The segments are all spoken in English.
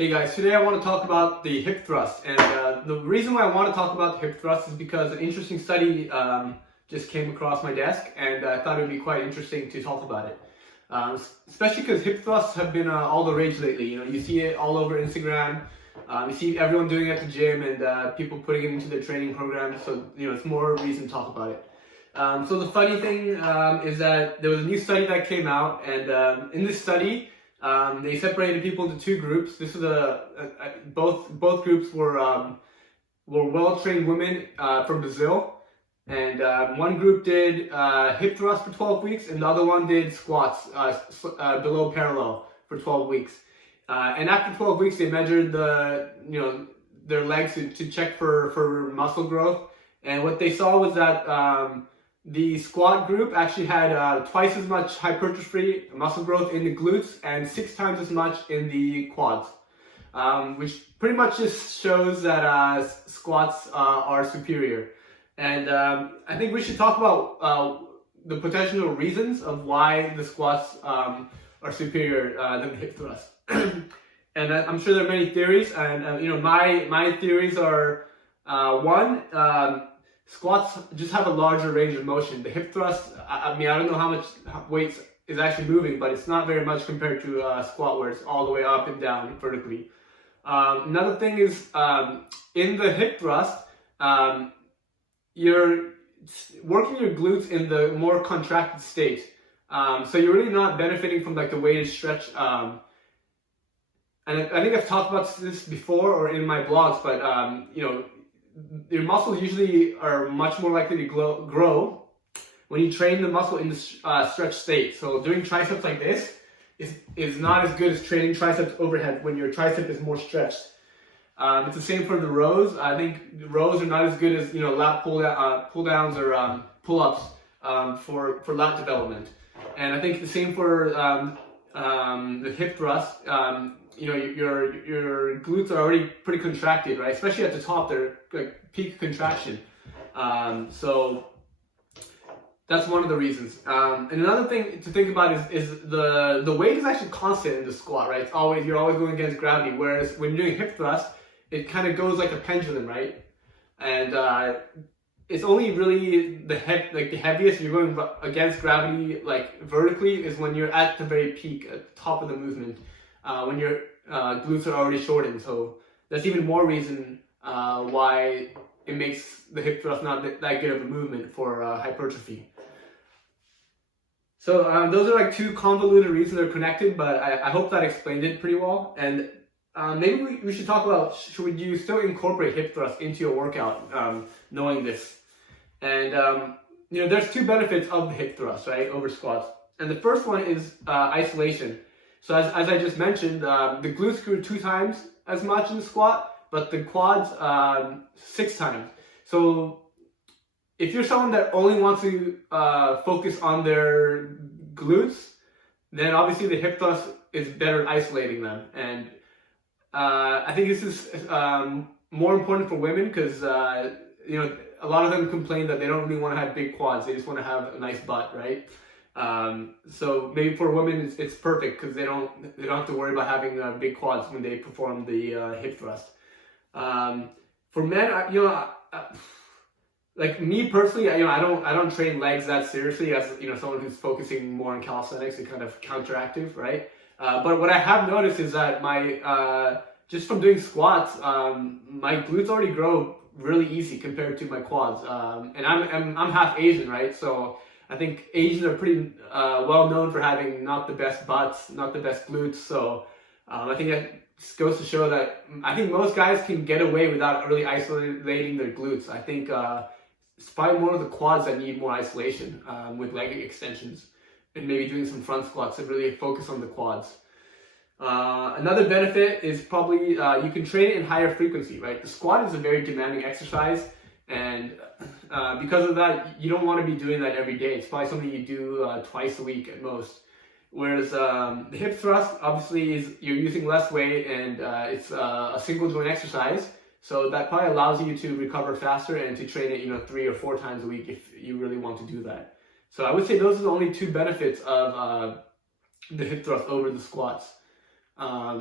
Hey guys, today I want to talk about the hip thrust, and the reason why I want to talk about the hip thrust is because an interesting study just came across my desk, and I thought it would be quite interesting to talk about it. Especially because hip thrusts have been all the rage lately. You know, you see it all over Instagram. You see everyone doing it at the gym, and people putting it into their training programs. So it's more reason to talk about it. So the funny thing is that there was a new study that came out, and in this study, they separated people into two groups. This was both groups were well-trained women from Brazil, and one group did hip thrust for 12 weeks, and the other one did squats below parallel for 12 weeks. And after 12 weeks, they measured their legs to check for muscle growth, and what they saw was that the squat group actually had twice as much hypertrophy muscle growth in the glutes and 6 times as much in the quads, which pretty much just shows that squats are superior. And I think we should talk about the potential reasons of why the squats are superior than hip thrust. And I'm sure there are many theories, and my theories are one. Squats just have a larger range of motion. The hip thrust, I don't know how much weight is actually moving, but it's not very much compared to a squat where it's all the way up and down vertically. Another thing is, in the hip thrust, you're working your glutes in the more contracted state. So you're really not benefiting from like the weighted stretch. And I think I've talked about this before or in my blogs, but your muscles usually are much more likely to grow when you train the muscle in the stretch state. So doing triceps like this is not as good as training triceps overhead when your tricep is more stretched. It's the same for the rows. I think the rows are not as good as lat pull downs or pull-ups for lat development. And I think the same for the hip thrust. Your glutes are already pretty contracted, right? Especially at the top, they're like peak contraction. So that's one of the reasons. And another thing to think about is the weight is actually constant in the squat, right? You're always going against gravity. Whereas when you're doing hip thrust, it kind of goes like a pendulum, right? And it's only really the heaviest you're going against gravity, like vertically, is when you're at the very peak, at the top of the movement. When your glutes are already shortened. So that's even more reason why it makes the hip thrust not that good of a movement for hypertrophy. So those are like two convoluted reasons that are connected, but I hope that explained it pretty well. And maybe we should talk about, should you still incorporate hip thrust into your workout, knowing this? And there's two benefits of the hip thrust, right, over squats. And the first one is isolation. So as I just mentioned, the glutes grew 2 times as much in the squat, but the quads 6 times. So if you're someone that only wants to focus on their glutes, then obviously the hip thrust is better at isolating them. And I think this is more important for women because a lot of them complain that they don't really want to have big quads; they just want to have a nice butt, right? So maybe for women it's perfect because they don't have to worry about having big quads when they perform the hip thrust. For men, like me personally, I don't train legs that seriously as someone who's focusing more on calisthenics and kind of counteractive, right? But what I have noticed is that my just from doing squats, my glutes already grow really easy compared to my quads. And I'm half Asian, right? So I think Asians are pretty well known for having not the best butts, not the best glutes. So I think that just goes to show that I think most guys can get away without really isolating their glutes. I think it's probably more of the quads that need more isolation with leg extensions and maybe doing some front squats to really focus on the quads. Another benefit is probably you can train it in higher frequency, right? The squat is a very demanding exercise, and because of that, you don't want to be doing that every day. It's probably something you do twice a week at most. Whereas the hip thrust, obviously, you're using less weight, and it's a single joint exercise. So that probably allows you to recover faster and to train it 3 or 4 times a week if you really want to do that. So I would say those are the only 2 benefits of the hip thrust over the squats.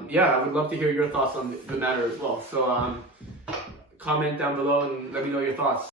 yeah, I would love to hear your thoughts on the matter as well. So comment down below and let me know your thoughts.